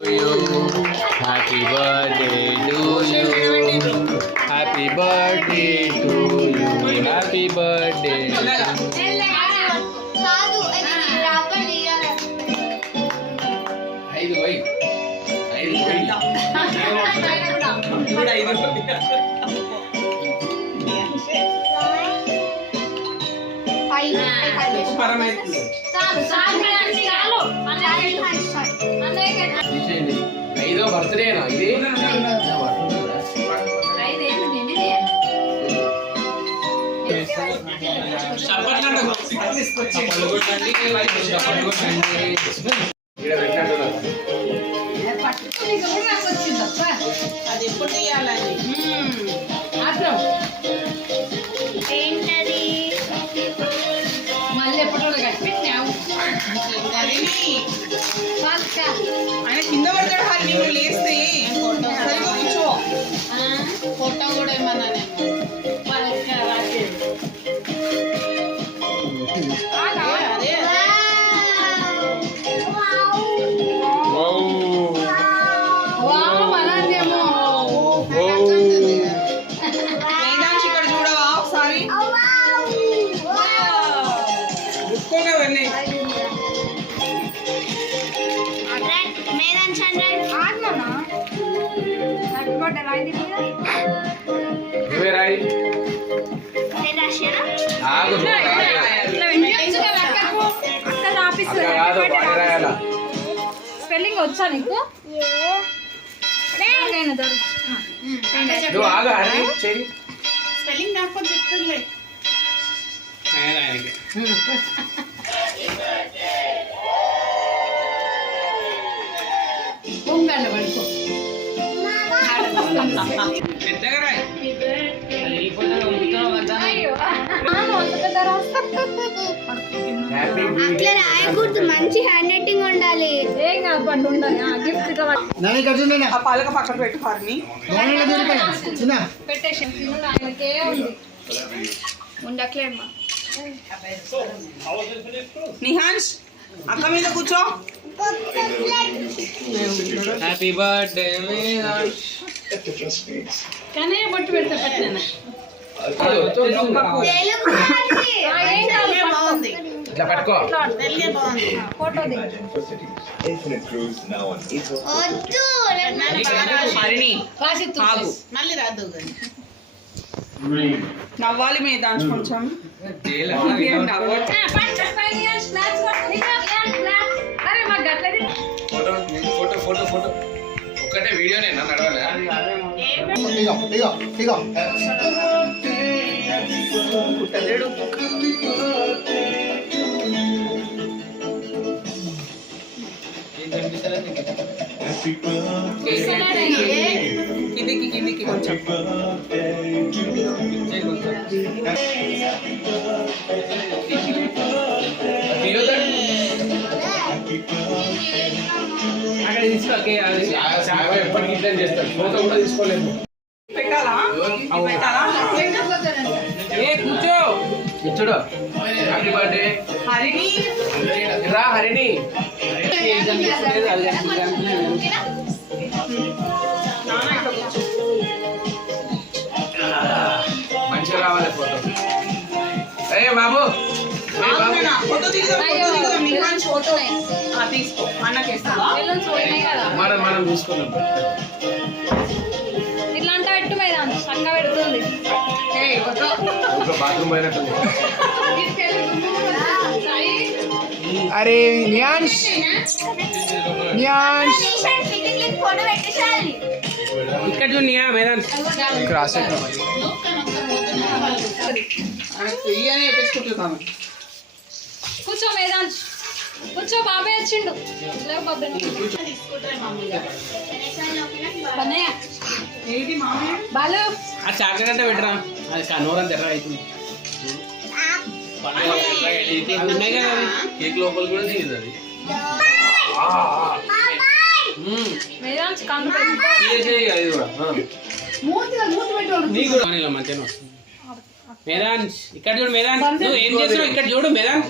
Happy birthday to you. Happy birthday to you. Happy birthday. ఐదో బర్త్డేనా ఇది? అది ఎప్పుడు తీయాలని మళ్ళీ ఎప్పుడు కట్టిపెట్టినావు ఆయన కింద పడతాడు. హరి నువ్వు లేస్తే సరిగా కూర్చో. ఫోటో కూడా ఏమన్నా ఇక్కడ చూడవా ఒకసారి ముక్కోగవన్నీ స్పెల్లింగ్ వచ్చా నీకు? స్పెల్లింగ్ కాకపోతే చెప్తుందిలే. అట్లా రాయకూడదు, మంచి హ్యాండ్ రైటింగ్ ఉండాలి. ఏం కాదు పండు ఉండాలి. గిఫ్ట్ ఆ పలక పక్కన పెట్టు హరిని. పెట్టేసి ఆయనకే ఉంది. ఉండట్లేమ్మా. నిహాన్స్ అక్క మీద కూర్చో. హ్యాపీ బర్త్డే కానీ బొట్టు పెడతా పెట్టినా బాగుంది. ఇట్లా పట్టుకో. ఫోటో హరిని ఆగు. మళ్ళీ రాదు నవ్వాలి మీద కొంచెం ఫోటో ఫోటో ఫోటో ఒక్కటే వీడియోనేనా నడవాలి? కిందికి కిందికి కొంచెం అక్కడ తీసుకోకే. ఎప్పటికి ఇట్లా చేస్తాడు. ఫోటో కూడా తీసుకోలేదు. పెట్టాలా పెట్టాలా? కూర్చో కూర్చోడు. హ్యాపీ బర్త్డే హరిని. రా హరిని. మంచిగా రావాలి ఫోటో. ఏ బాబు ఫోటో దిగుదాం. నిహాన్స్ ఫోటో తీసుకో. అన్నకేస్తావా? మనం చూసుకున్నాం. ఇట్లా అంటా పెట్టు మీద చక్క పెడుతుంది. బాత్రూమ్ పోయినట్టుంది. అరే నియాన్స్ నియాన్స్ ఇక్కడ చూ నియా మేదాన్ క్రాస్ కూర్చో మేదాన్ కూర్చో. బాబాయ్ వచ్చిండు. బాలు ఆ చాక్లెట్ అంటే పెట్టరా. అది నోరంత ఎర్ర అవుతుంది. ఉన్నాయి కదా కేక్ లోపల కూడా తీయదు అది. మేదాన్స్ కన్ను మంచిగా వస్తుంది. మేదాన్ ఇక్కడ చూడు. మేదాన్ నువ్వు ఏం చేస్తున్నావు? ఇక్కడ చూడు మేదాన్.